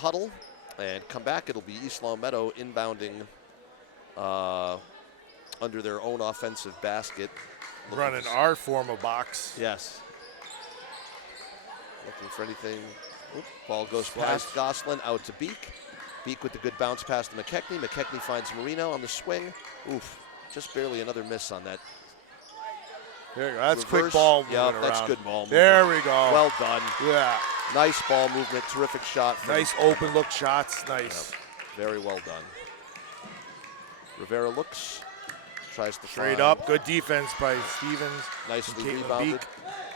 huddle and come back. It'll be East Long Meadow inbounding under their own offensive basket. Running our form of box. Yes. Looking for anything. Oop, ball goes past Goslin, out to Beek. Beek with the good bounce pass to McKechnie. McKechnie finds Marino on the swing. Oof, just barely another miss on that. There you go. That's Reverse. Quick ball movement Yep, around. that's good ball movement. There we go. Well done. Yeah. Nice ball movement. Terrific shot. Nice open look shots. Nice. Yep. Very well done. Rivera looks, tries to straight up. Good defense by Stevens. Nicely rebounded.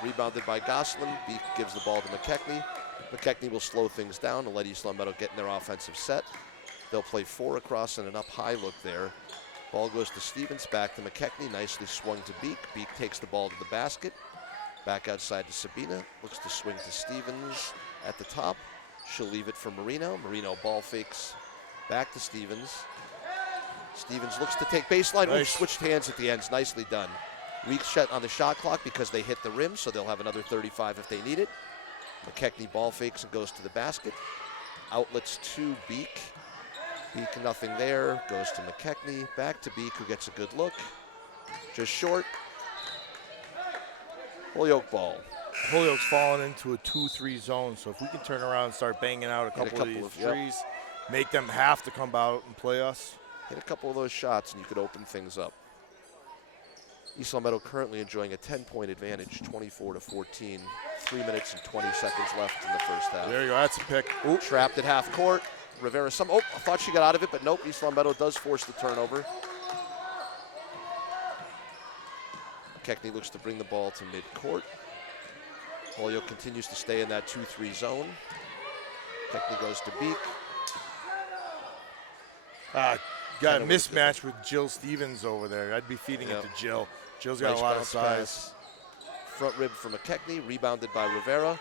Rebounded by Goslin. Beek gives the ball to McKechnie. McKechnie will slow things down and let East Long Meadow get in their offensive set. They'll play 4 across and an up high look there. Ball goes to Stevens, back to McKechnie, nicely swung to Beek. Beek takes the ball to the basket. Back outside to Sabina, looks to swing to Stevens at the top. She'll leave it for Marino. Marino ball fakes back to Stevens. Stevens looks to take baseline. Nice. Ooh, switched hands at the ends, nicely done. Weak shot on the shot clock because they hit the rim, so they'll have another 35 if they need it. McKechnie ball fakes and goes to the basket. Outlets to Beek. Beek nothing there, goes to McKechnie, back to Beek who gets a good look. Just short. Holyoke ball. Holyoke's falling into a 2-3 zone, so if we can turn around and start banging out a couple of these threes, make them have to come out and play us. Hit a couple of those shots and you could open things up. East Long Meadow currently enjoying a 10-point advantage, 24-14. 3 minutes and 20 seconds left in the first half. There you go, that's a pick. Ooh, trapped at half court. Rivera, I thought she got out of it, but nope, East Long Meadow does force the turnover. McKechnie looks to bring the ball to midcourt. Holyoke continues to stay in that 2-3 zone. McKechnie goes to Beek. Got a mismatch with Jill Stevens over there. I'd be feeding it to Jill. Jill's got nice a lot of size. Pass. Front rib for McKechnie, rebounded by Rivera.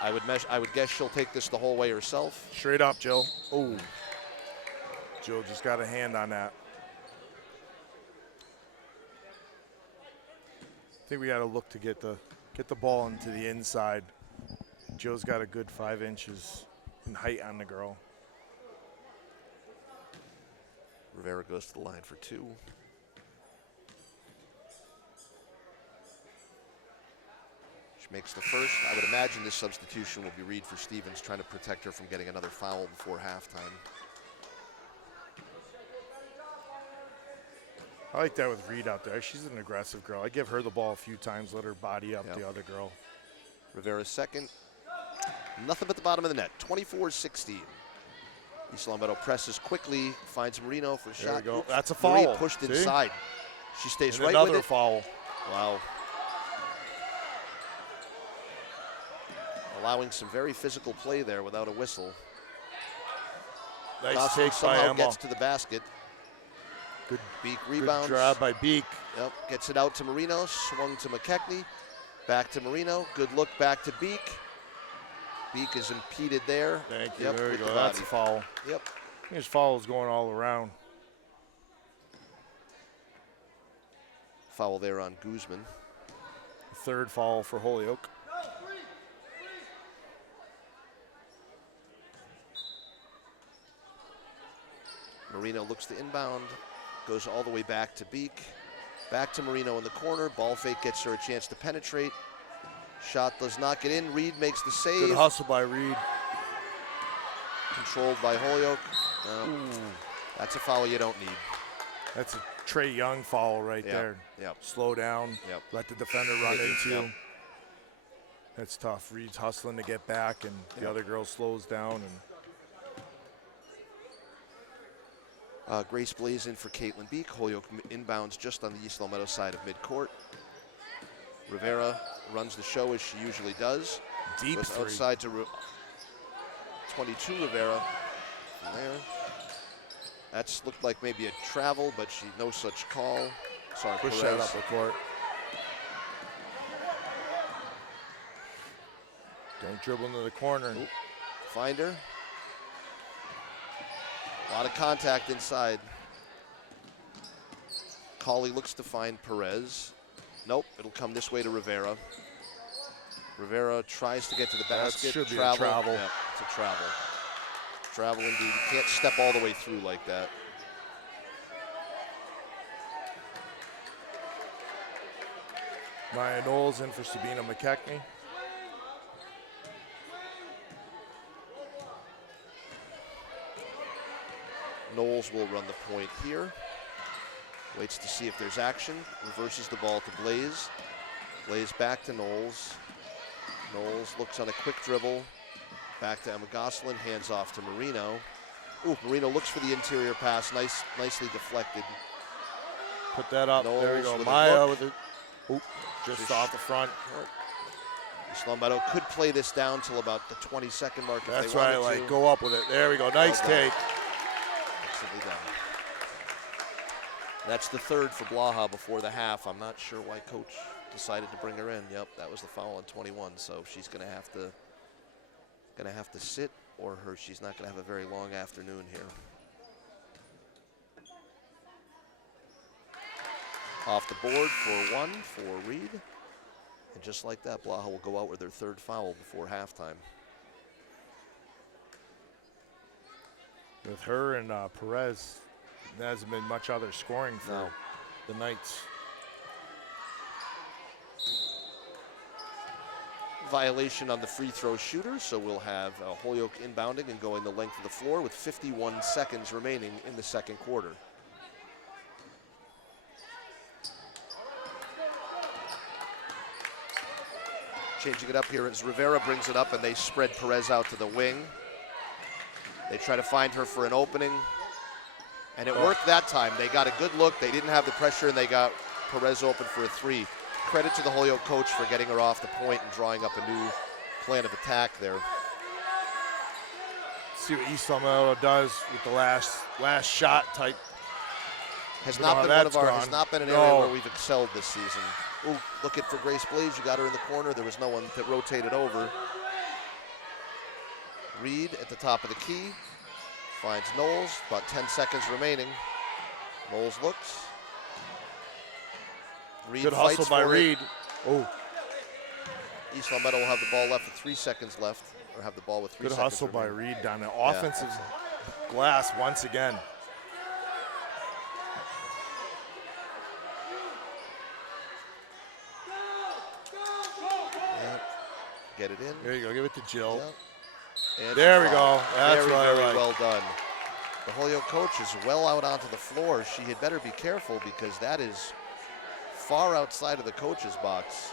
I would guess she'll take this the whole way herself. Straight up, Jill. Oh, Jill just got a hand on that. I think we got to look to get the ball into the inside. Jill's got a good 5 inches in height on the girl. Rivera goes to the line for 2. She makes the first. I would imagine this substitution will be Reed for Stevens, trying to protect her from getting another foul before halftime. I like that with Reed out there. She's an aggressive girl. I give her the ball a few times, let her body up the other girl. Rivera's second. Nothing but the bottom of the net. 24-16. East Long Meadow presses quickly, finds Marino for a shot. There we go. Oops. That's a foul. Marie pushed inside. She stays right another with it. Foul. Wow. Allowing some very physical play there without a whistle. Nice take by Emma. Gets to the basket. Good Beek rebounds. Good job by Beek. Yep, gets it out to Marino, swung to McKechnie. Back to Marino, good look back to Beek. Beek is impeded there. Thank you, there we go, that's a foul. Yep. There's fouls going all around. Foul there on Guzman. Third foul for Holyoke. Marino looks to inbound, goes all the way back to Beek. Back to Marino in the corner, ball fake gets her a chance to penetrate. Shot does not get in, Reed makes the save. Good hustle by Reed. Controlled by Holyoke. No, that's a foul you don't need. That's a Trey Young foul right there. Yep. Slow down, let the defender run into you. That's tough. Reed's hustling to get back, and the other girl slows down. And Grace Blaze in for Caitlin Beek. Holyoke inbounds just on the East Long Meadow side of midcourt. Rivera runs the show as she usually does. Deep goes three. Outside to 22 Rivera. From there. That's looked like maybe a travel, but no such call. Sorry, Push Perez. that up the court. Don't dribble into the corner. Oop. Find her. A lot of contact inside. Cauley looks to find Perez. Nope, it'll come this way to Rivera. Rivera tries to get to the basket. That should be a travel. Yeah, it's a travel. travel indeed. You can't step all the way through like that. Maya Knowles in for Sabina McKechnie. Knowles will run the point here. Waits to see if there's action. Reverses the ball to Blaze. Blaze back to Knowles. Knowles looks on a quick dribble. Back to Emma Gosselin. Hands off to Marino. Ooh, Marino looks for the interior pass. Nicely deflected. Put that up. Knowles there we go. with Maya with it. Oop, just off the front. East Long Meadow could play this down till about the 22nd mark if That's they wanted right, to. like go up with it. There we go. Nice take. Excellently done. That's the third for Blaha before the half. I'm not sure why coach decided to bring her in. Yep, that was the foul on 21. So she's gonna have to sit, or she's not gonna have a very long afternoon here. Off the board for one for Reed. And just like that, Blaha will go out with their third foul before halftime. With her and Perez, there hasn't been much other scoring for the Knights. Violation on the free throw shooter, so we'll have Holyoke inbounding and going the length of the floor with 51 seconds remaining in the second quarter. Changing it up here as Rivera brings it up and they spread Perez out to the wing. They try to find her for an opening, and it worked that time. They got a good look. They didn't have the pressure, and they got Perez open for a three. Credit to the Holyoke coach for getting her off the point and drawing up a new plan of attack there. See what East Long Meadow does with the last shot type. Has not been an area where we've excelled this season. Ooh, looking for Grace Blaze. You got her in the corner. There was no one that rotated over. Reed at the top of the key. Finds Knowles. About 10 seconds remaining. Knowles looks. Reed good hustle by Reed. Oh. East Long Meadow will have the ball left with 3 seconds left. Or have the ball with 3 seconds. Good hustle by Reed down the offensive glass once again. Get it in. There you go. Give it to Jill. Yep. There we go. That's very well done. The Holyoke coach is well out onto the floor. She had better be careful because that is far outside of the coach's box.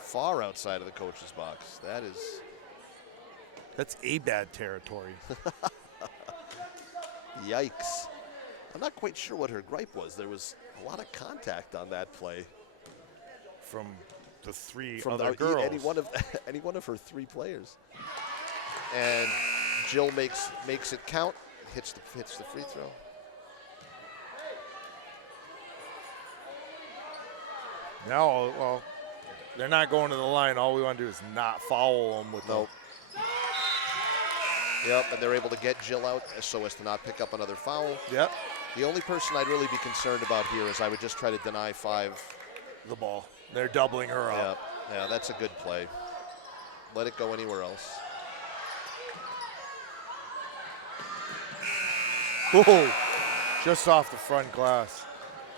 Far outside of the coach's box. That's a bad territory. Yikes. I'm not quite sure what her gripe was. There was a lot of contact on that play. From the three other girls. Any one of her three players. And Jill makes it count, hits the free throw. Now, well, they're not going to the line. All we want to do is not foul them with Yep, and they're able to get Jill out so as to not pick up another foul. Yep. The only person I'd really be concerned about here is I would just try to deny 5 the ball. They're doubling her up. Yeah, that's a good play. Let it go anywhere else. Ooh, just off the front glass.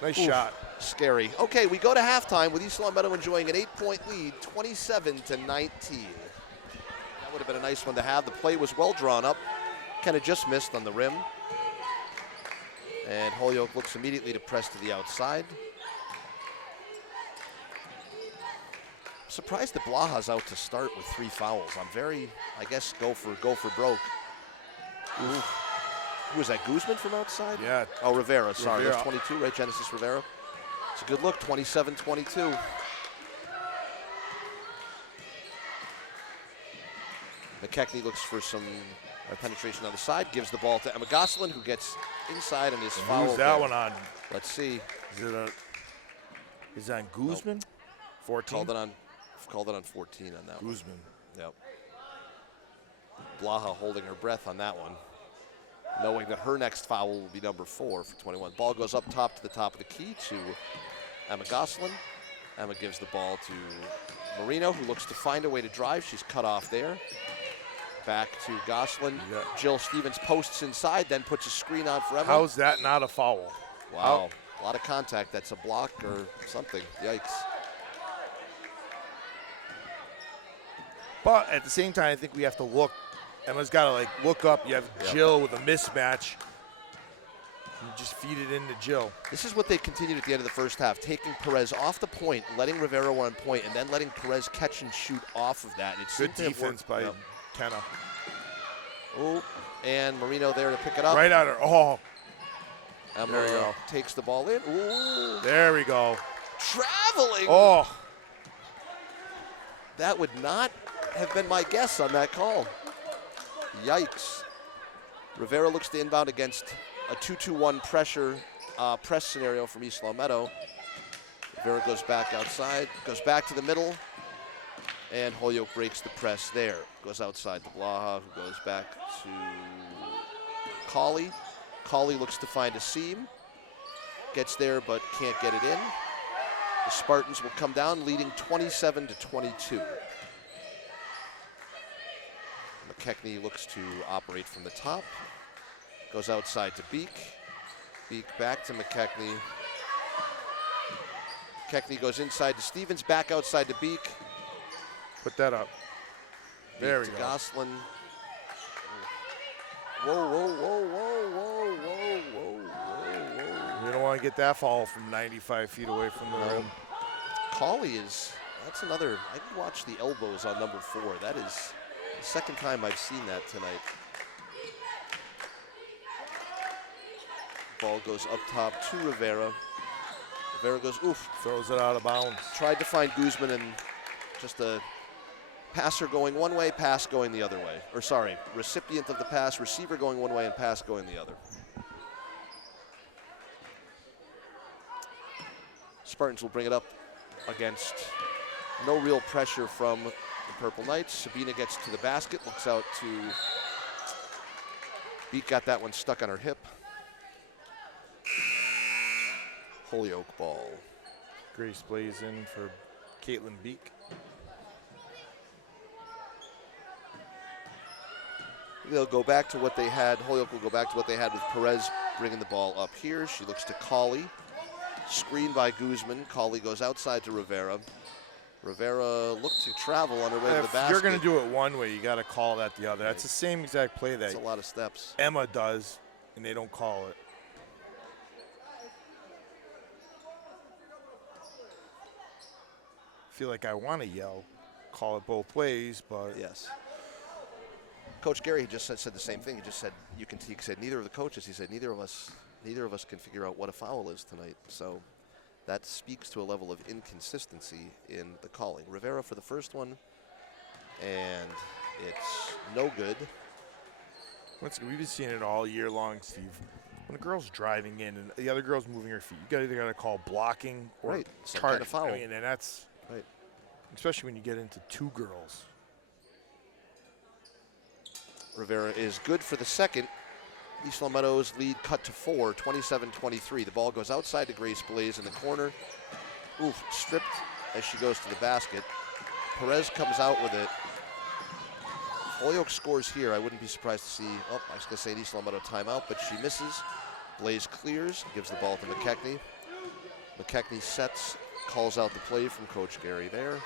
Nice shot. Scary. Okay, we go to halftime with East Long Meadow enjoying an 8-point lead, 27-19. That would have been a nice one to have. The play was well drawn up, kind of just missed on the rim. And Holyoke looks immediately to press to the outside. Surprised that Blaha's out to start with 3 fouls. I'm very, I guess, go for broke. Ooh. Who was that, Guzman from outside? Yeah. Oh, Rivera, sorry. That's 22, right? Genesis Rivera. It's a good look, 27-22. McKechnie looks for some penetration on the side, gives the ball to Emma Gosselin, who gets inside and is fouled. Who's that one on? Let's see. Is that on Guzman? 14? Called it on 14 on that one. Guzman. Yep. Blaha holding her breath on that one, knowing that her next foul will be number 4 for 21. Ball goes up top to the top of the key to Emma Gosselin. Emma gives the ball to Marino, who looks to find a way to drive. She's cut off there. Back to Goslin. Yeah. Jill Stevens posts inside, then puts a screen on for Emma. How's that not a foul? Wow. A lot of contact. That's a block or something. Yikes. But at the same time, I think we have to look. Emma's got to, look up. You have Jill with a mismatch. You just feed it into Jill. This is what they continued at the end of the first half, taking Perez off the point, letting Rivera run point, and then letting Perez catch and shoot off of that. It's good defense by Kenna. Oh, and Marino there to pick it up. Right at her. Oh. Emma There you go. takes the ball in. Ooh. There we go. Traveling. Oh. That would not have been my guess on that call. Yikes. Rivera looks to inbound against a 2-2-1 press scenario from East Long Meadow. Rivera goes back outside, goes back to the middle, and Holyoke breaks the press there. Goes outside to Blaha, who goes back to Cauley. Cauley looks to find a seam, gets there but can't get it in. The Spartans will come down, leading 27-22. McKechnie looks to operate from the top. Goes outside to Beek. Beek back to McKechnie. McKechnie goes inside to Stevens, back outside to Beek. Put that up. There we to go. Goslin. Whoa, whoa, whoa, whoa, whoa, whoa, whoa, whoa. You don't want to get that fall from 95 feet away from the rim. Cauley that's another, I can watch the elbows on number 4. That is the second time I've seen that tonight. Ball goes up top to Rivera. Rivera goes, oof. Throws it out of bounds. Tried to find Guzman and just a passer going one way, pass going the other way. Or sorry, recipient of the pass, receiver going one way and pass going the other. Spartans will bring it up against no real pressure from the Purple Knights. Sabina gets to the basket, looks out to Beek, got that one stuck on her hip. Holyoke ball. Grace plays in for Caitlin Beek. They'll go back to what they had. Holyoke will go back to what they had with Perez bringing the ball up here. She looks to Cauley. Screened by Guzman. Cauley goes outside to Rivera. Rivera looked to travel on her way to the basket. If you're going to do it one way, you got to call that the other. That's the same exact play that That's a lot of steps. Emma does, and they don't call it. I feel like I want to yell, call it both ways, but yes. Coach Gary just said the same thing. He just said he said neither of the coaches. He said neither of us can figure out what a foul is tonight. So that speaks to a level of inconsistency in the calling. Rivera for the first one, and it's no good. We've been seeing it all year long, Steve. When a girl's driving in and the other girl's moving her feet, you either got to call blocking or some target. kind of foul. I mean, and that's right. Especially when you get into two girls. Rivera is good for the second. East Long Meadow's lead cut to 4, 27-23. The ball goes outside to Grace Blaze in the corner. Oof, stripped as she goes to the basket. Perez comes out with it. If Holyoke scores here, I wouldn't be surprised to see, I was going to say an East Long Meadow timeout, but she misses. Blaze clears, gives the ball to McKechnie. McKechnie sets, calls out the play from Coach Gary there.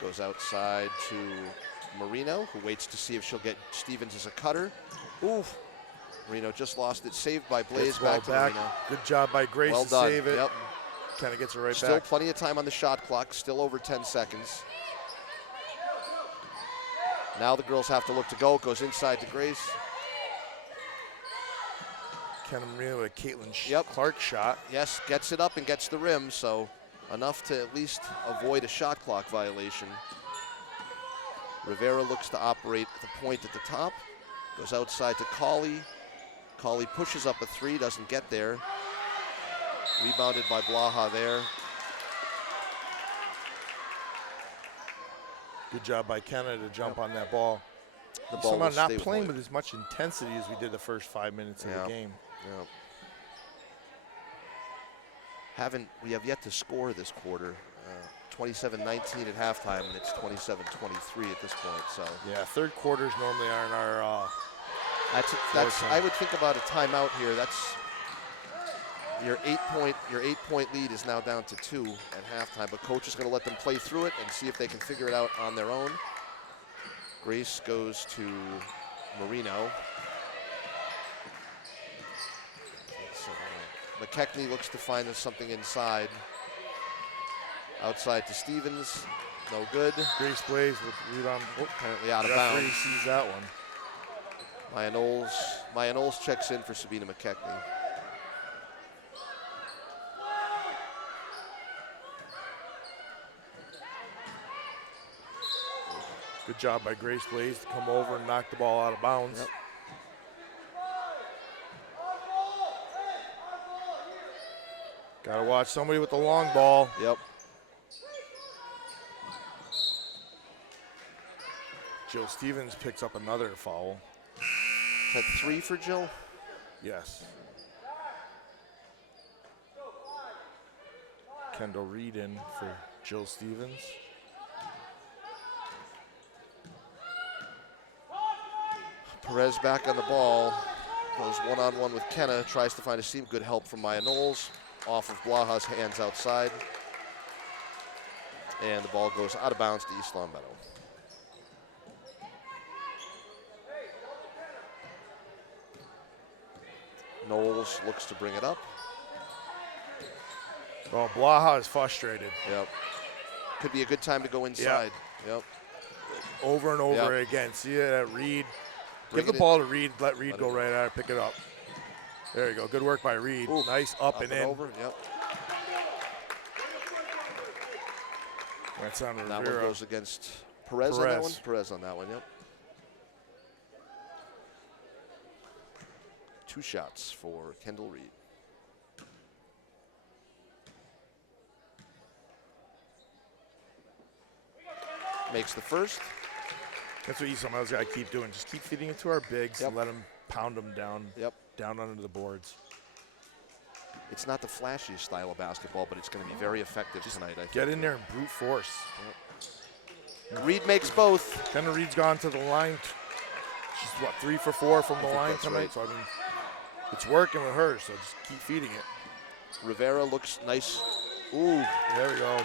Goes outside to Marino, who waits to see if she'll get Stevens as a cutter. Oof. Marino just lost it. Saved by Blaze. Back to Marino. Good job by Grace well to done. save it. Yep. Kind of gets it right back. Still plenty of time on the shot clock. Still over 10 seconds. Now the girls have to look to go. Goes inside to Grace. Kenna Marino with a Caitlin Clark shot. Yes, gets it up and gets the rim, so enough to at least avoid a shot clock violation. Rivera looks to operate the point at the top. Goes outside to Cauley. Cauley pushes up a three, doesn't get there. Rebounded by Blaha there. Good job by Kenna to jump on that ball. The ball Somehow not stay playing with as much intensity as we did the first 5 minutes of the game. Yeah. We have yet to score this quarter. 27-19 at halftime, and it's 27-23 at this point. So yeah, third quarters normally aren't our. That's I would think about a timeout here. That's your 8-point lead is now down to 2 at halftime, but coach is going to let them play through it and see if they can figure it out on their own. Grace goes to Marino. McKechnie looks to find something inside. Outside to Stevens, no good. Grace Blaze with rebound. Apparently out of bounds. Sees that one. Maya Knowles checks in for Sabina McKechnie. Good job by Grace Blaze to come over and knock the ball out of bounds. Yep. Gotta watch somebody with the long ball. Yep. Jill Stevens picks up another foul. Is that 3 for Jill? Yes. Kendall Reed in for Jill Stevens. Perez back on the ball. Goes one-on-one with Kenna. Tries to find a seam. Good help from Maya Knowles. Off of Blaha's hands outside. And the ball goes out of bounds to East Long Meadow. Knowles looks to bring it up. Well, Blaha is frustrated. Yep. Could be a good time to go inside. Yep. Over and over again. See that Reed. Bring Give the ball to Reed. Let Reed go right at it. Pick it up. There you go. Good work by Reed. Ooh, nice up and in. Over. Yep. That's on Rivera. That one goes against Perez on that one? Perez on that one, yep. 2 shots for Kendall Reed. Makes the first. That's what East Long Meadow's got to keep doing. Just keep feeding it to our bigs and let them pound them down, down under the boards. It's not the flashiest style of basketball, but it's going to be very effective tonight, I think. Get in there and brute force. Yep. Reed makes both. Kendall Reed's gone to the line. She's, what, 3 for 4 from the line tonight? Right. So, I mean, it's working with her, so just keep feeding it. Rivera looks nice. Ooh. There we go.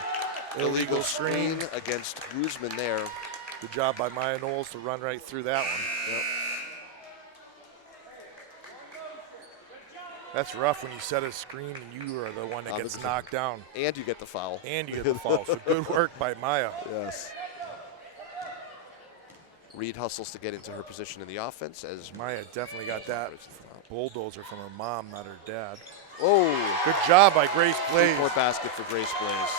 Illegal screen against Guzman there. Good job by Maya Knowles to run right through that one. Yep. That's rough when you set a screen and you are the one that gets knocked down. And you get the foul. And you get the foul. So good work by Maya. Yes. Reed hustles to get into her position in the offense as Maya definitely got that bulldozer from her mom, not her dad. Oh. Good job by Grace Blaze. 3-point basket for Grace Blaze.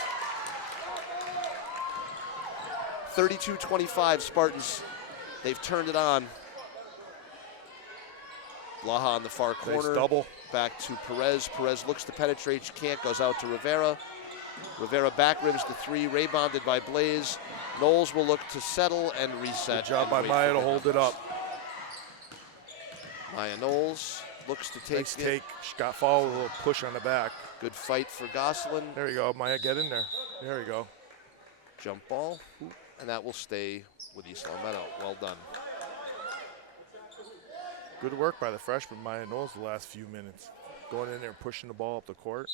32-25 Spartans. They've turned it on. Blaha on the far corner. Nice double. Back to Perez. Perez looks to penetrate. She can't. Goes out to Rivera. Rivera back rims the 3. Rebounded by Blaze. Knowles will look to settle and reset. Good job by Maya to hold it up. Maya Knowles looks to take it. She got fouled with a little push on the back. Good fight for Gosselin. There you go. Maya, get in there. There you go. Jump ball. And that will stay with East Long Meadow. Well done. Good work by the freshman Maya Knowles the last few minutes. Going in there and pushing the ball up the court.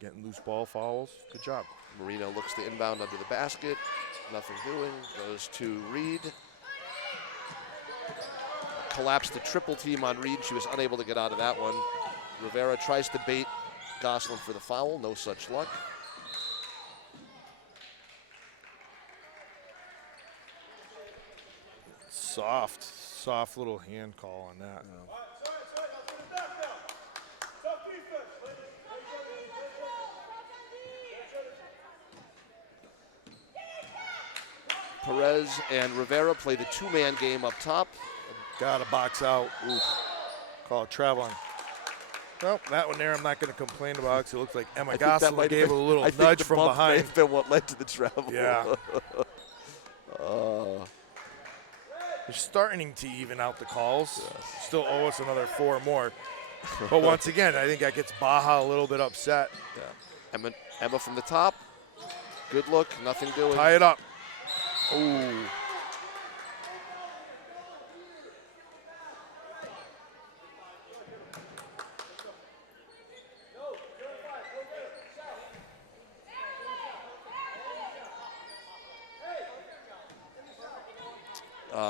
Getting loose ball fouls. Good job. Marino looks to inbound under the basket. Nothing doing. Goes to Reed. Collapsed the triple team on Reed. She was unable to get out of that one. Rivera tries to bait Gosselin for the foul. No such luck. Soft little hand call on that. Perez and Rivera play the 2-man game up top. Got to box out. Oof. Call it traveling. Well, that one there I'm not going to complain about because it looks like Emma Gosselin gave a little nudge from behind. May have been what led to the travel. Yeah. They're starting to even out the calls. Yes. Still owe us another 4 more. But once again, I think that gets Baja a little bit upset. Yeah. Emma from the top. Good look, nothing doing. Tie it up. Ooh.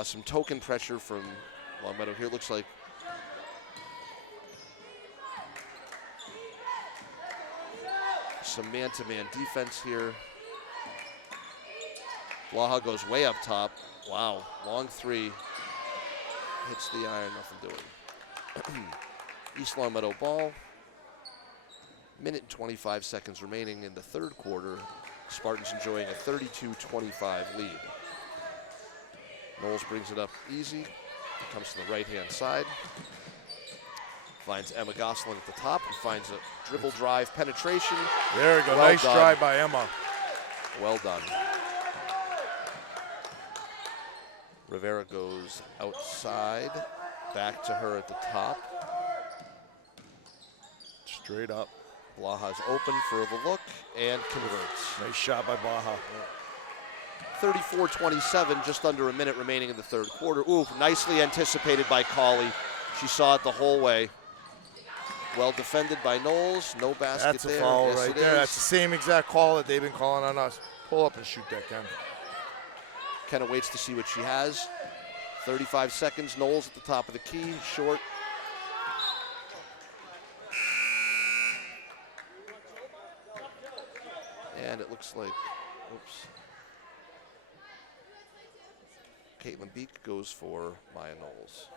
Some token pressure from Longmeadow here. Looks like some man-to-man defense here. Blaha goes way up top. Wow, long three. Hits the iron, nothing doing. East Longmeadow ball. Minute and 25 seconds remaining in the third quarter. Spartans enjoying a 32-25 lead. Knowles brings it up easy. Comes to the right-hand side. Finds Emma Gosselin at the top and finds a dribble drive penetration. There we go. Well nice done. drive by Emma. Well done. Rivera goes outside. Back to her at the top. Straight up. Blaha's open for the look and converts. Nice shot by Blaha. 34-27, just under a minute remaining in the third quarter. Ooh, nicely anticipated by Cauley. She saw it the whole way. Well defended by Knowles. No basket That's a there. foul Yes, right it there. is. That's the same exact call that they've been calling on us. Pull up and shoot that, Ken. Kenna waits to see what she has. 35 seconds. Knowles at the top of the key. Short. And it looks like, oops. Caitlin Beek goes for Maya Knowles.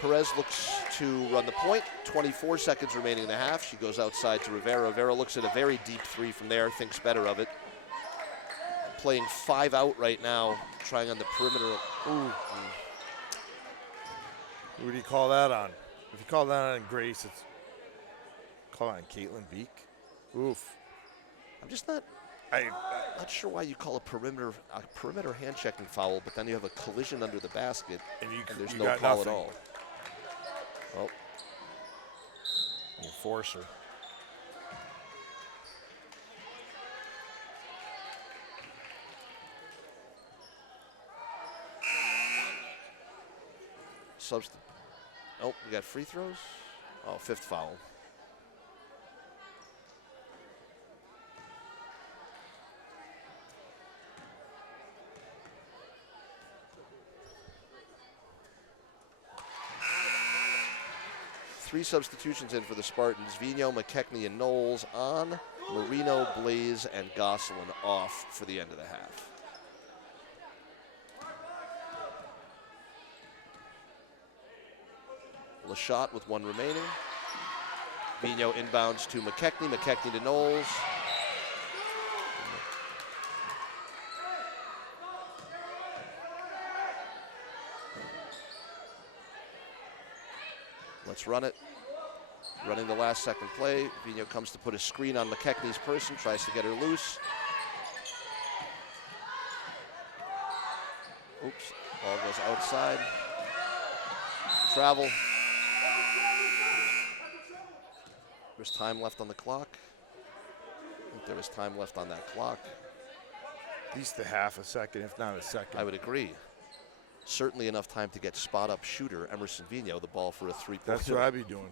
Perez looks to run the point. 24 seconds remaining in the half. She goes outside to Rivera. Rivera looks at a very deep three from there, thinks better of it. Playing 5 out right now, trying on the perimeter. Ooh. Who do you call that on? If you call that on Grace, it's call on Caitlin Beek. Oof. I'm just not sure why you call a perimeter hand checking foul, but then you have a collision under the basket and there's no call nothing at all. Well, enforcer. Oh, we got free throws. Oh, 5th foul. Three substitutions in for the Spartans. Vigneault, McKechnie, and Knowles on. Marino, Blaze, and Gosselin off for the end of the half. LaShot with 1 remaining. Vigneault inbounds to McKechnie. McKechnie to Knowles. Let's run it. Running the last second play. Vigneault comes to put a screen on McKechnie's person, tries to get her loose. Oops, ball goes outside. Travel. There's time left on the clock. I think there was time left on that clock. At least a half a second, if not a second. I would agree. Certainly enough time to get spot-up shooter Emerson Vigneault the ball for a 3-pointer. That's what I'd be doing.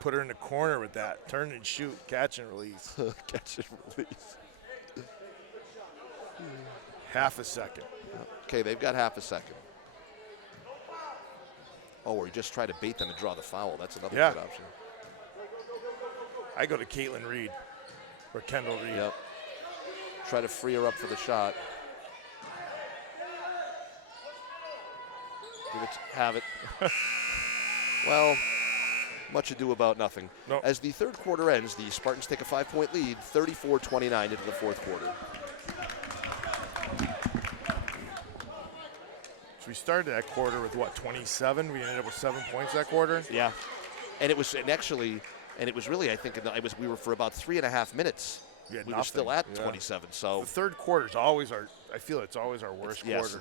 Put her in the corner with that. Turn and shoot. Catch and release. Catch and release. Half a second. Okay, they've got half a second. Oh, or you just try to bait them and draw the foul. That's another good option. I go to Caitlin Reed or Kendall Reed. Yep. Try to free her up for the shot. Have it. Well, much ado about nothing. Nope. As the third quarter ends, the Spartans take a 5-point lead, 34-29 into the fourth quarter. So we started that quarter with what, 27? We ended up with 7 points that quarter. Yeah, and it was really, I think we were for about 3.5 minutes. We were still at 27. So the third quarter is always I feel it's always our worst quarter.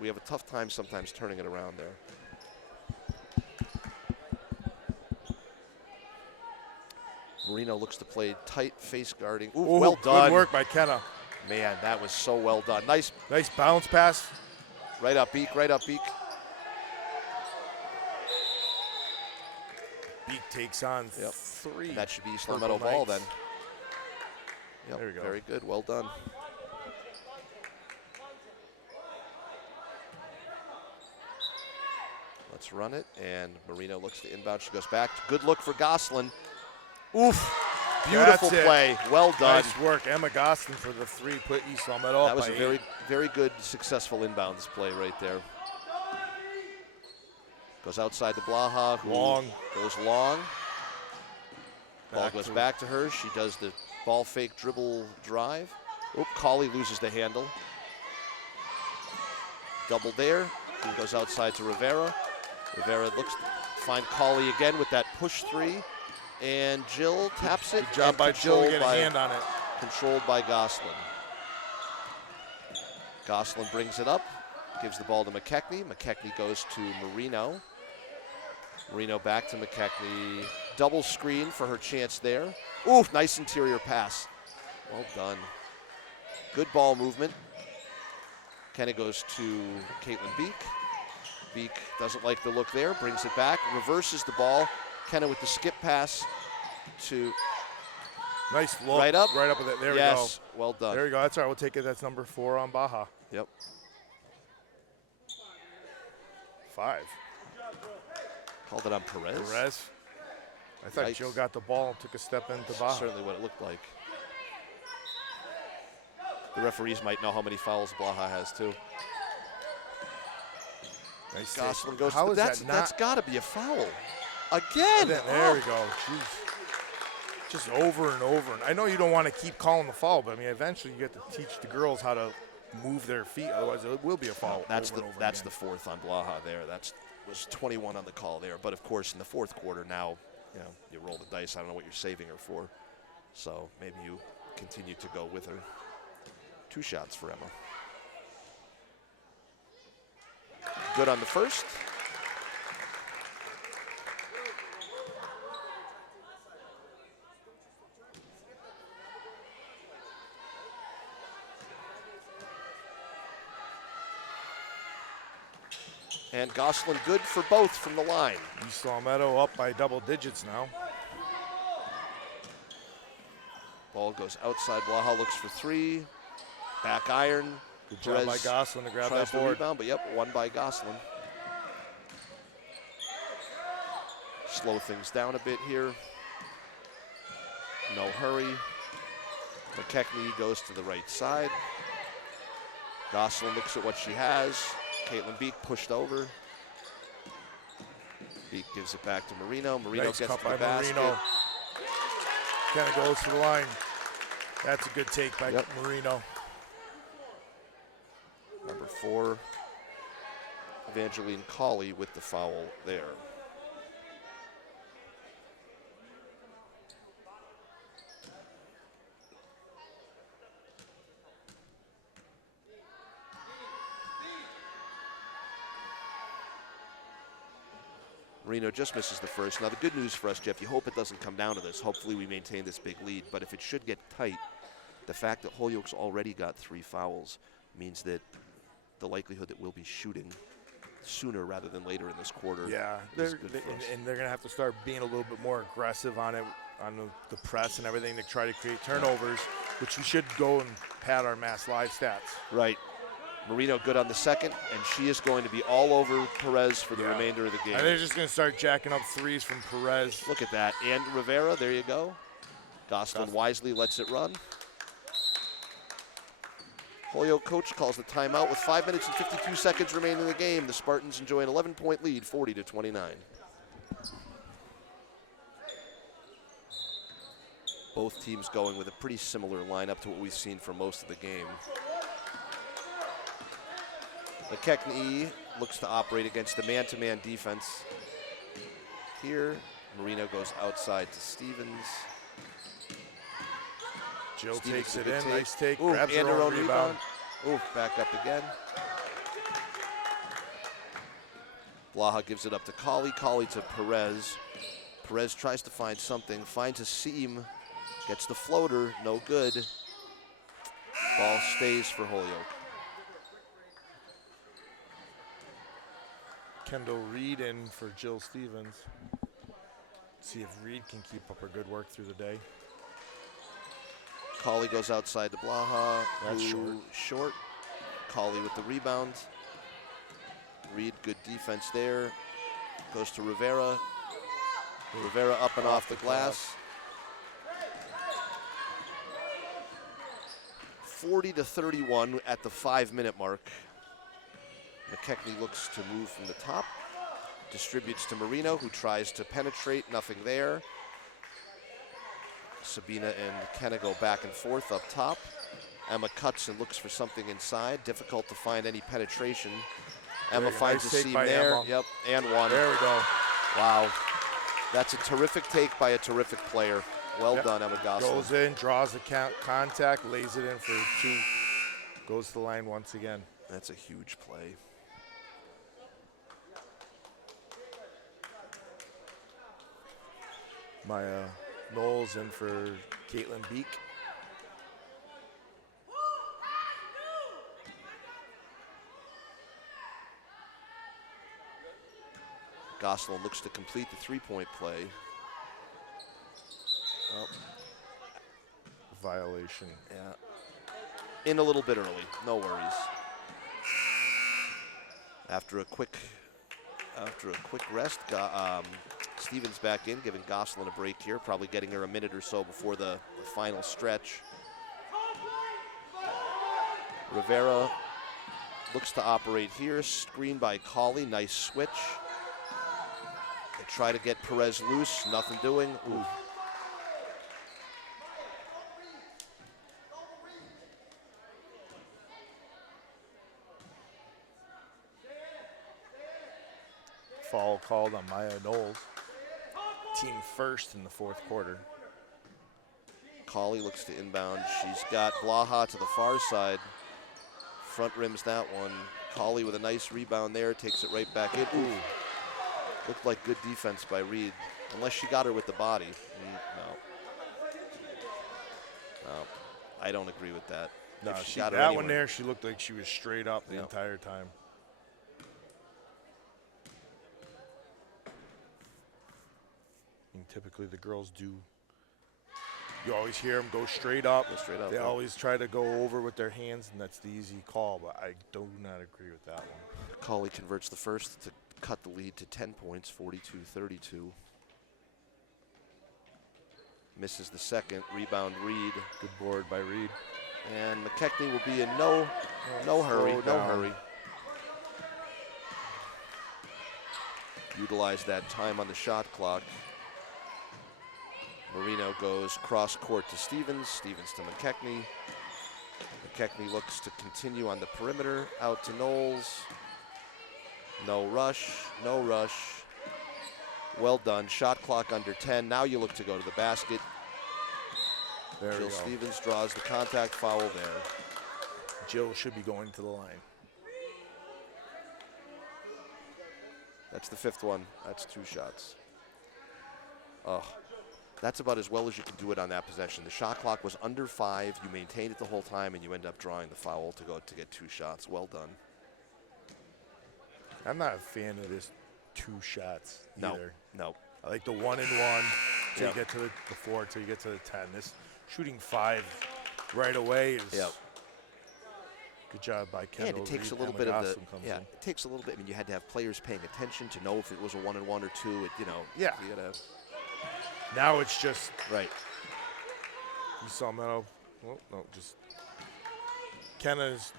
we have a tough time sometimes turning it around there. Marino looks to play tight face guarding. Ooh, well done. Good work by Kenna. Man, that was so well done. Nice bounce pass. Right up Beek, right up Beek. Beek takes on 3. That should be East Long Meadow ball then. Yep, there we go. Very good, well done. Let's run it, and Marino looks to inbound. She goes back. Good look for Goslin. Oof. Beautiful play. Well done. Nice work. Emma Goslin for the 3. Put East Long Meadow up. That was by a very, very good, successful inbounds play right there. Goes outside to Blaha, who goes long. Ball goes back to her. She does the ball fake dribble drive. Oop, Cauley loses the handle. Double there. He goes outside to Rivera. Rivera looks to find Cauley again with that push 3. And Jill taps it. Good job by Jill to get a hand on it. Controlled by Goslin. Goslin brings it up, gives the ball to McKechnie. McKechnie goes to Marino. Marino back to McKechnie. Double screen for her chance there. Ooh, nice interior pass. Well done. Good ball movement. Kenna goes to Caitlin Beek. Beek doesn't like the look there, brings it back, reverses the ball. Kenna with the skip pass to nice look. Right up with it. There we go. Yes, well done. There we go. That's all right. We'll take it. That's number 4 on Baja. Yep. 5. Called it on Perez. I thought Jill got the ball and took a step into Baja. Certainly what it looked like. The referees might know how many fouls Blaha has too. Nice. Goslin goes. How is that's got to be a foul. Again. There we go. Jeez. Just over and over. And I know you don't want to keep calling the foul, but I mean, eventually you get to teach the girls how to move their feet. Otherwise, it will be a foul. That's the 4th on Blaha there. Was 21 on the call there. But of course, in the 4th quarter now, you roll the dice. I don't know what you're saving her for. So maybe you continue to go with her. 2 shots for Emma. Good on the first. And Goslin good for both from the line. East Long Meadow up by double digits now. Ball goes outside. Blaha looks for 3. Back iron. Good job by Goslin to grab that board. Rebound, but won by Goslin. Slow things down a bit here. No hurry. McKechnie goes to the right side. Goslin looks at what she has. Caitlin Beek pushed over. Beek gives it back to Marino. Marino nice gets cut to the by basket. Marino. Kind of goes to the line. That's a good take by Marino. Number 4, Evangeline Cauley with the foul there. Marino just misses the first. Now the good news for us, Jeff, you hope it doesn't come down to this. Hopefully we maintain this big lead. But if it should get tight, the fact that Holyoke's already got 3 fouls means that the likelihood that we'll be shooting sooner rather than later in this quarter is good for us. And they're going to have to start being a little bit more aggressive on it, on the press and everything to try to create turnovers, which we should go and pad our Mass Live stats. Right. Marino good on the second, and she is going to be all over Perez for the remainder of the game. And they're just going to start jacking up 3s from Perez. Look at that. And Rivera, there you go. Goslin wisely lets it run. Holyoke coach calls the timeout with 5 minutes and 52 seconds remaining in the game. The Spartans enjoy an 11-point lead, 40-29. Both teams going with a pretty similar lineup to what we've seen for most of the game. McKechnie looks to operate against the man-to-man defense. Here, Marino goes outside to Stevens. Jill takes it in, nice take, Ooh, grabs her own rebound. Ooh, back up again. Blaha gives it up to Colley. Colley to Perez. Perez tries to find something, finds a seam, gets the floater, no good. Ball stays for Holyoke. Kendall Reed in for Jill Stevens. See if Reed can keep up her good work through the day. Colley goes outside to Blaha. That's short. Colley with the rebound. Reed, good defense there. Goes to Rivera. Rivera up and off the glass. 40-31 at the 5-minute mark. McKechnie looks to move from the top. Distributes to Marino, who tries to penetrate. Nothing there. Sabina and Kenna go back and forth up top. Emma cuts and looks for something inside. Difficult to find any penetration. Emma finds a seam there. Emma. Yep, and one. There we go. Wow. That's a terrific take by a terrific player. Well done, Emma Gosselin. Goes in, draws the contact, lays it in for 2. Goes to the line once again. That's a huge play. Maya Knowles in for Caitlin Beek. Gosselin looks to complete the three-point play. Oh. Violation. Yeah. In a little bit early, no worries. After a quick rest, Stevens back in, giving Gosselin a break here, probably getting her a minute or so before the final stretch. Rivera looks to operate here, screen by Colley, nice switch. They try to get Perez loose, nothing doing. Ooh. Foul called on Maya Knowles. Team first in the 4th quarter. Colley looks to inbound. She's got Blaha to the far side. Front rims that one. Colley with a nice rebound there, takes it right back in. Ooh. Looked like good defense by Reed, unless she got her with the body. No, I don't agree with that. No, she got her that anywhere. one there, she looked like she was straight up the entire time. And typically the girls do. You always hear them go straight up. Go straight up. They always try to go over with their hands, and that's the easy call, but I do not agree with that one. Colley converts the first to cut the lead to 10 points, 42-32. Misses the second. Rebound Reed. Good board by Reed. And McKechnie will be in no hurry. Utilize that time on the shot clock. Marino goes cross court to Stevens. Stevens to McKechnie. McKechnie looks to continue on the perimeter. Out to Knowles. No rush. Well done. Shot clock under 10. Now you look to go to the basket. Jill Stevens draws the contact foul there. Jill should be going to the line. That's the 5th one. That's 2 shots. Oh, that's about as well as you can do it on that possession. The shot clock was under 5. You maintained it the whole time, and you end up drawing the foul to get 2 shots. Well done. I'm not a fan of this 2 shots either. No. I like the 1 and 1 till you get to the 4 till you get to the 10. This shooting 5 right away is good job by Kendall. And it takes a little bit of the it takes a little bit. I mean, you had to have players paying attention to know if it was a 1 and 1 or 2. You gotta. Now it's just right. You saw Meadow. Well, no, just Kenna's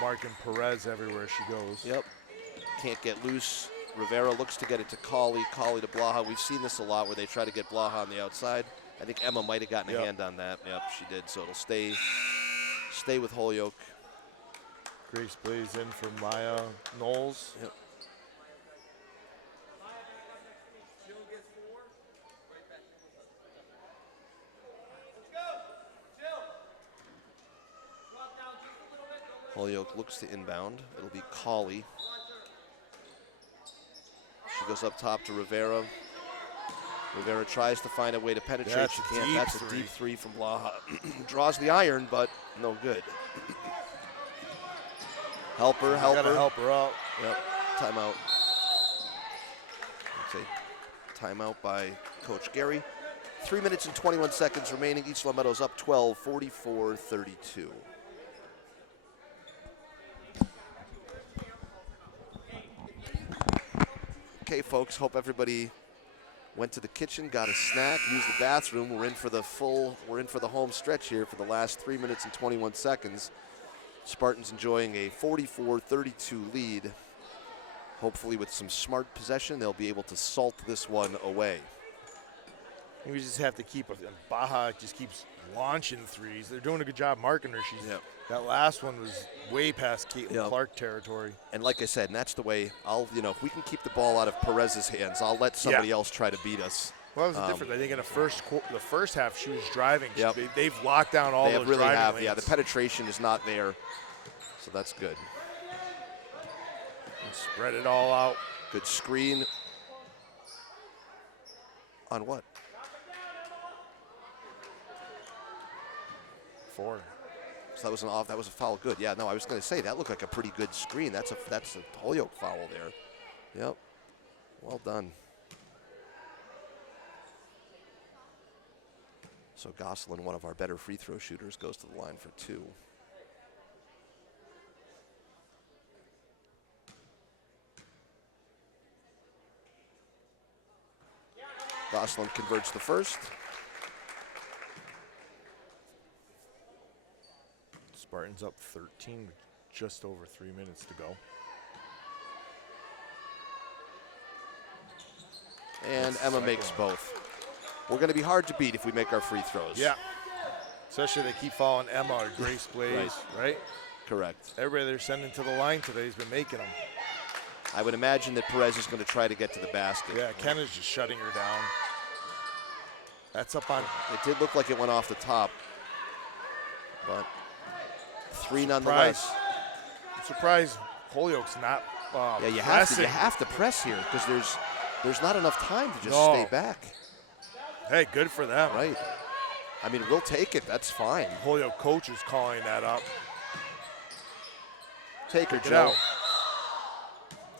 marking Perez everywhere she goes. Yep. Can't get loose. Rivera looks to get it to Colley. Colley to Blaha. We've seen this a lot where they try to get Blaha on the outside. I think Emma might have gotten a hand on that. Yep, she did. So it'll stay with Holyoke. Grace Blaze in for Maya Knowles. Yep. Holyoke looks to inbound. It'll be Colley. goes up top to Rivera. Rivera tries to find a way to penetrate. That's She a can't. deep That's a deep three from Blaha. Draws the iron, but no good. Help her. Gotta help her out. Yep. Timeout. That's a timeout by Coach Gary. 3 minutes and 21 seconds remaining. East Long Meadow's up 12, 44-32. Okay, folks, hope everybody went to the kitchen, got a snack, used the bathroom. We're in for the home stretch here for the last 3 minutes and 21 seconds. Spartans enjoying a 44-32 lead. Hopefully with some smart possession, they'll be able to salt this one away. We just have to keep, Baja just keeps launching threes. They're doing a good job marking her. That last one was way past Caitlin Clark territory. And like I said, and that's the way if we can keep the ball out of Perez's hands, I'll let somebody else try to beat us. Well, that was the difference. I think in the first half, she was driving. Yep. They've locked down all those really driving have. lanes. Yeah, the penetration is not there, so that's good. And spread it all out. Good screen. On what? 4. So that was a foul. Good. Yeah. No, I was going to say that looked like a pretty good screen. That's a Holyoke foul there. Yep. Well done. So Gosselin, one of our better free throw shooters, goes to the line for 2. Gosselin converts the first. Spartans up 13 with just over 3 minutes to go. And Emma makes both. We're going to be hard to beat if we make our free throws. Yeah. Especially they keep following Emma or Grace Blaze, right? Correct. Everybody they're sending to the line today has been making them. I would imagine that Perez is going to try to get to the basket. Yeah, Kenna's just shutting her down. That's up on. It did look like it went off the top, but 3 nonetheless. I'm surprised Holyoke's not. Yeah, you pressing. have to press here because there's not enough time to just stay back. Hey, good for them. Right. I mean, we'll take it. That's fine. Holyoke coach is calling that up. Take her, Joe.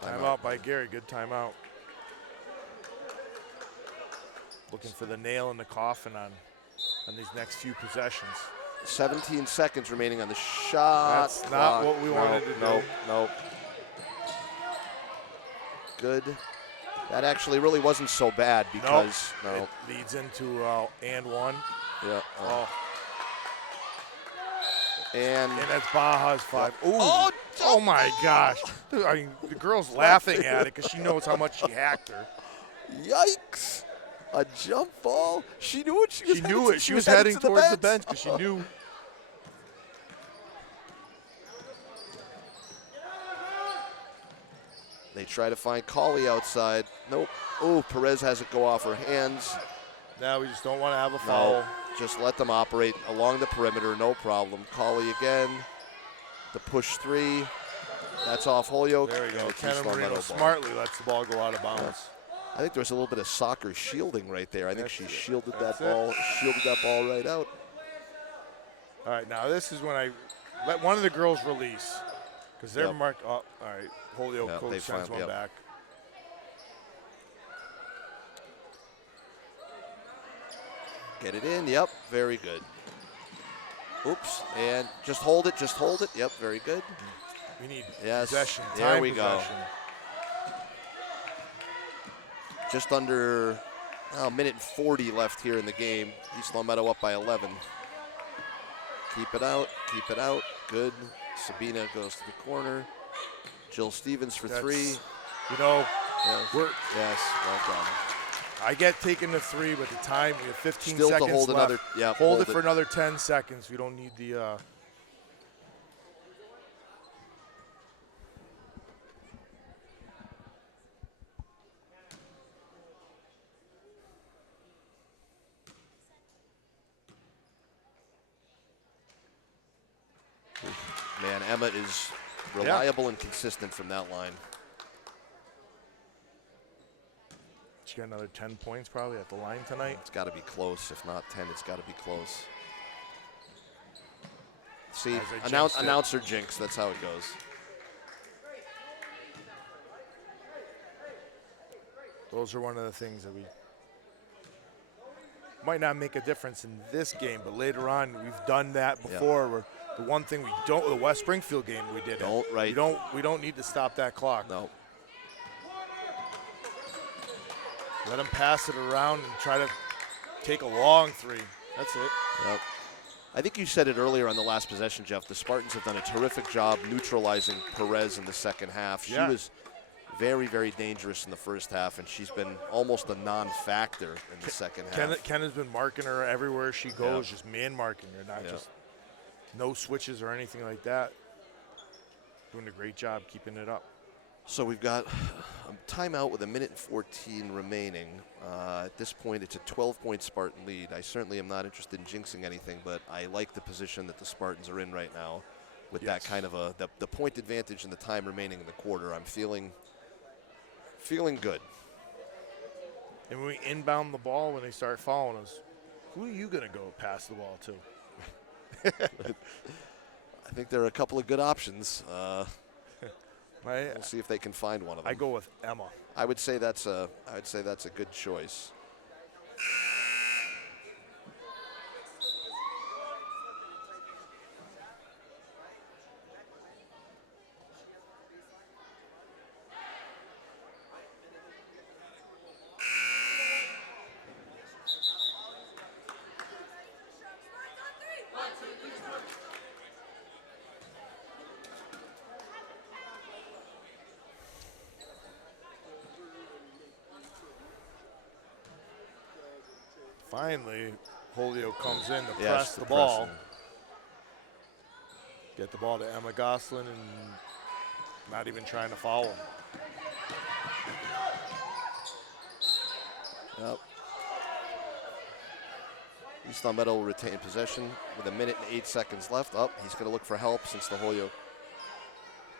Timeout by Gary. Good timeout. Looking for the nail in the coffin on these next few possessions. 17 seconds remaining on the shot. That's not what we wanted to do. Nope. Good. That actually really wasn't so bad because it leads into and one. Yeah. And that's Baja's 5. Ooh. Oh my gosh. I mean, the girl's laughing at it because she knows how much she hacked her. Yikes. A jump ball. She knew what she was heading to. She was heading towards the bench because she knew. They try to find Cauley outside. Nope. Oh, Perez has it go off her hands. Now we just don't want to have a foul. No, just let them operate along the perimeter, no problem. Cauley again. The push 3. That's off Holyoke. There we go. Kenna Marino smartly lets the ball go out of bounds. Yeah. I think there was a little bit of soccer shielding right there. I think she shielded that ball right out. All right, now this is when I let one of the girls release because they're marked. Oh, all right. Holyoke coach sends one back. Get it in. Yep. Very good. Oops. And just hold it. Yep. Very good. We need possession. Time there we possession. go. Just under a minute and 40 left here in the game. East Long Meadow up by 11. Keep it out. Good. Sabina goes to the corner. Jill Stevens for 3. Yes, well done. I get taken to 3, but the time, we have 15 Still seconds to hold left. another, hold it for another 10 seconds. We don't need the. Man, Emma is reliable and consistent from that line. get another 10 points probably at the line tonight. It's got to be close. If not 10, it's got to be close. See, announcer jinx. That's how it goes. Those are one of the things that we might not make a difference in this game, but later on we've done that before. Yep. Where the one thing we don't, the West Springfield game we did. Right. We don't need to stop that clock. No. Let them pass it around and try to take a long three. That's it. Yep. I think you said it earlier on the last possession, Jeff. The Spartans have done a terrific job neutralizing Perez in the second half. She was very, very dangerous in the first half, and she's been almost a non-factor in the second half. Ken has been marking her everywhere she goes, just man marking her, not just no switches or anything like that. Doing a great job keeping it up. So we've got a timeout with 1:14 remaining. At this point, it's a 12-point Spartan lead. I certainly am not interested in jinxing anything, but I like the position that the Spartans are in right now with that kind of the point advantage and the time remaining in the quarter. I'm feeling good. And when we inbound the ball, when they start following us, who are you going to go pass the ball to? I think there are a couple of good options. We'll see if they can find one of them. I go with Emma. I would say that's a good choice. Finally, Holyoke comes in to press the ball. Pressing. Get the ball to Emma Goslin and not even trying to foul him. Yep. East Long Meadow will retain possession with 1 minute and 8 seconds left. He's going to look for help since the Holyoke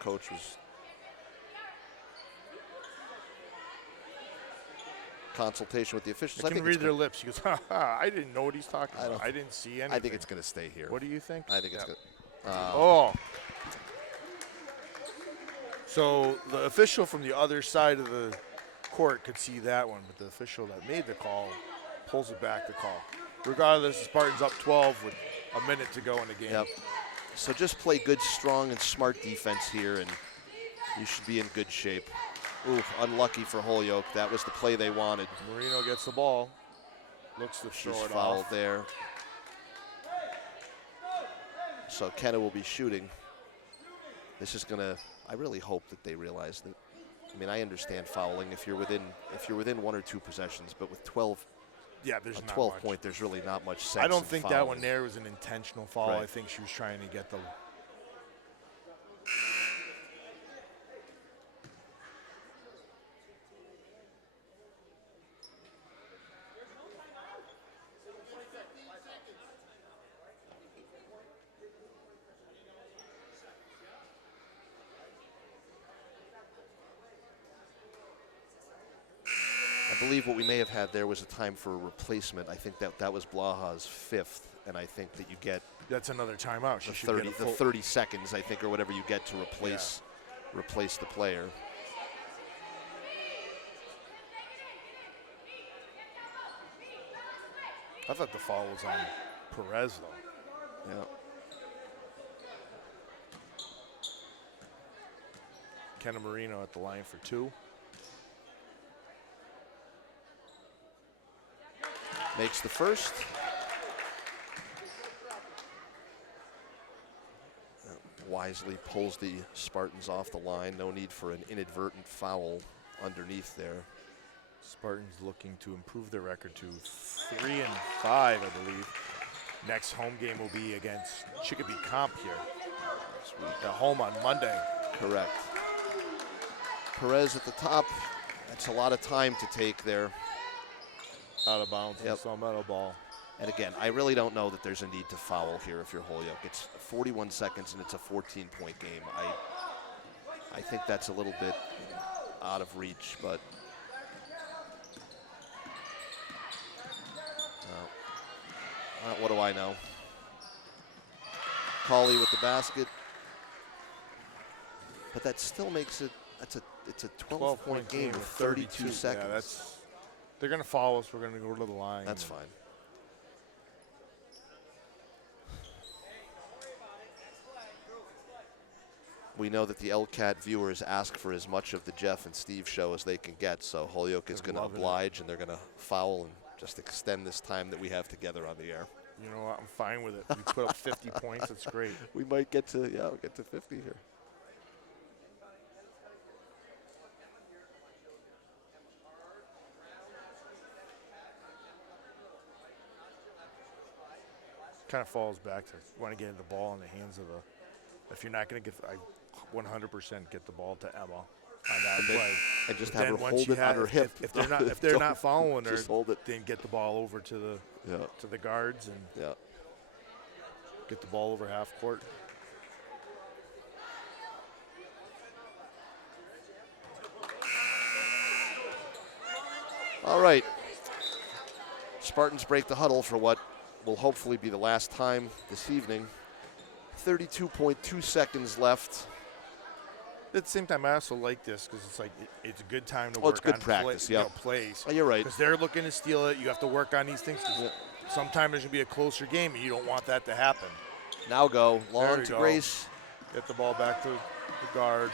coach was consultation with the officials. I can read their lips. He goes, I didn't know what he's talking about. I didn't see anything. I think it's going to stay here. What do you think? I think it's going to. So the official from the other side of the court could see that one, but the official that made the call pulls it back to call. Regardless, the Spartans up 12 with a minute to go in the game. Yep. So just play good, strong, and smart defense here, and you should be in good shape. Ooh, unlucky for Holyoke. That was the play they wanted. Marino gets the ball. Looks to throw it fouled off. there. So Kenna will be shooting. This is going to, I really hope that they realize that. I mean, I understand fouling if you're within 1 or 2 possessions, but with 12, there's a not 12 much. point, there's really not much sense. I don't think fouling. that one there was an intentional foul. Right. I think she was trying to get the. I believe what we may have had there was a time for a replacement. I think that was Blaha's 5th, and I think that you get That's another timeout. She should get a the 30 seconds, I think, or whatever you get to replace the player. I thought the foul was on Perez, though. Yeah. Kenna Marino at the line for 2. Makes the first. Wisely pulls the Spartans off the line. No need for an inadvertent foul underneath there. Spartans looking to improve their record to 3-5, I believe. Next home game will be against Chicopee Comp here. At home on Monday. Correct. Perez at the top. That's a lot of time to take there. Out of bounds. Yep. Meadow ball. And again, I really don't know that there's a need to foul here if you're Holyoke. It's 41 seconds and it's a 14-point game. I think that's a little bit out of reach, but What do I know? Cauley with the basket. But that still makes it, it's a 12-point game with 32 seconds. Yeah, they're going to follow us. We're going to go to the line. That's fine. We know that the LCAT viewers ask for as much of the Jeff and Steve show as they can get, so Holyoke is going to oblige, and they're going to foul and just extend this time that we have together on the air. You know what? I'm fine with it. We put up 50 points. That's great. We might get to, we'll get to 50 here. Kind of falls back to you want to get the ball in the hands of if you're not going to get, I 100% get the ball to Emma on that play. And just have her hold it on her hip. If they're not following her, hold it. Then get the ball over to the guards and get the ball over half court. All right. Spartans break the huddle for what will hopefully be the last time this evening. 32.2 seconds left. At the same time, I also like this because it's like it's a good time to work it's good on practice, plays. Oh, you're right. Because they're looking to steal it. You have to work on these things. Sometimes there's going to be a closer game, and you don't want that to happen. Now go. Long to Grace. Get the ball back to the guard.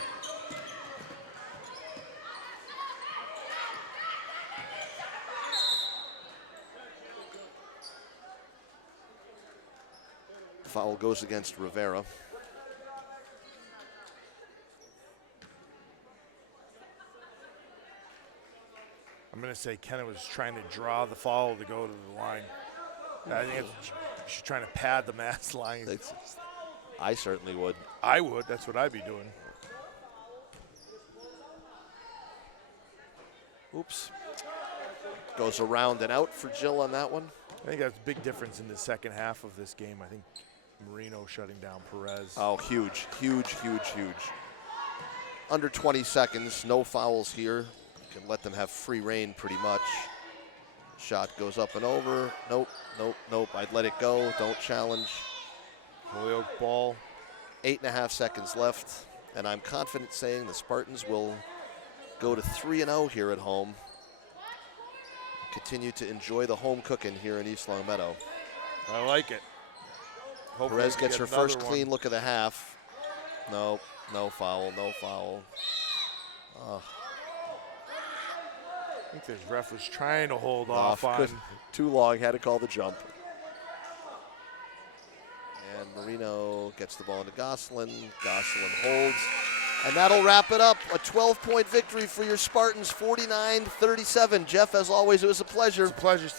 Foul goes against Rivera. I'm going to say Kenna was trying to draw the foul to go to the line. I think she's trying to pad the mass line. I certainly would. I would. That's what I'd be doing. Oops. Goes around and out for Jill on that one. I think that's a big difference in the second half of this game. I think Marino shutting down Perez. Oh, huge, huge, huge, huge. Under 20 seconds, no fouls here. Can let them have free reign pretty much. Shot goes up and over. Nope, nope, nope. I'd let it go. Don't challenge. Holyoke ball. 8.5 seconds left, and I'm confident saying the Spartans will go to 3-0 here at home. Continue to enjoy the home cooking here in East Longmeadow. I like it. Hopefully Perez gets her first clean look of the half. No, no foul, no foul. Oh. I think this ref was trying to hold off on. Too long, had to call the jump. And Marino gets the ball into Gosselin. Gosselin holds. And that'll wrap it up. A 12-point victory for your Spartans, 49-37. Jeff, as always, it was a pleasure. It's a pleasure, Steve.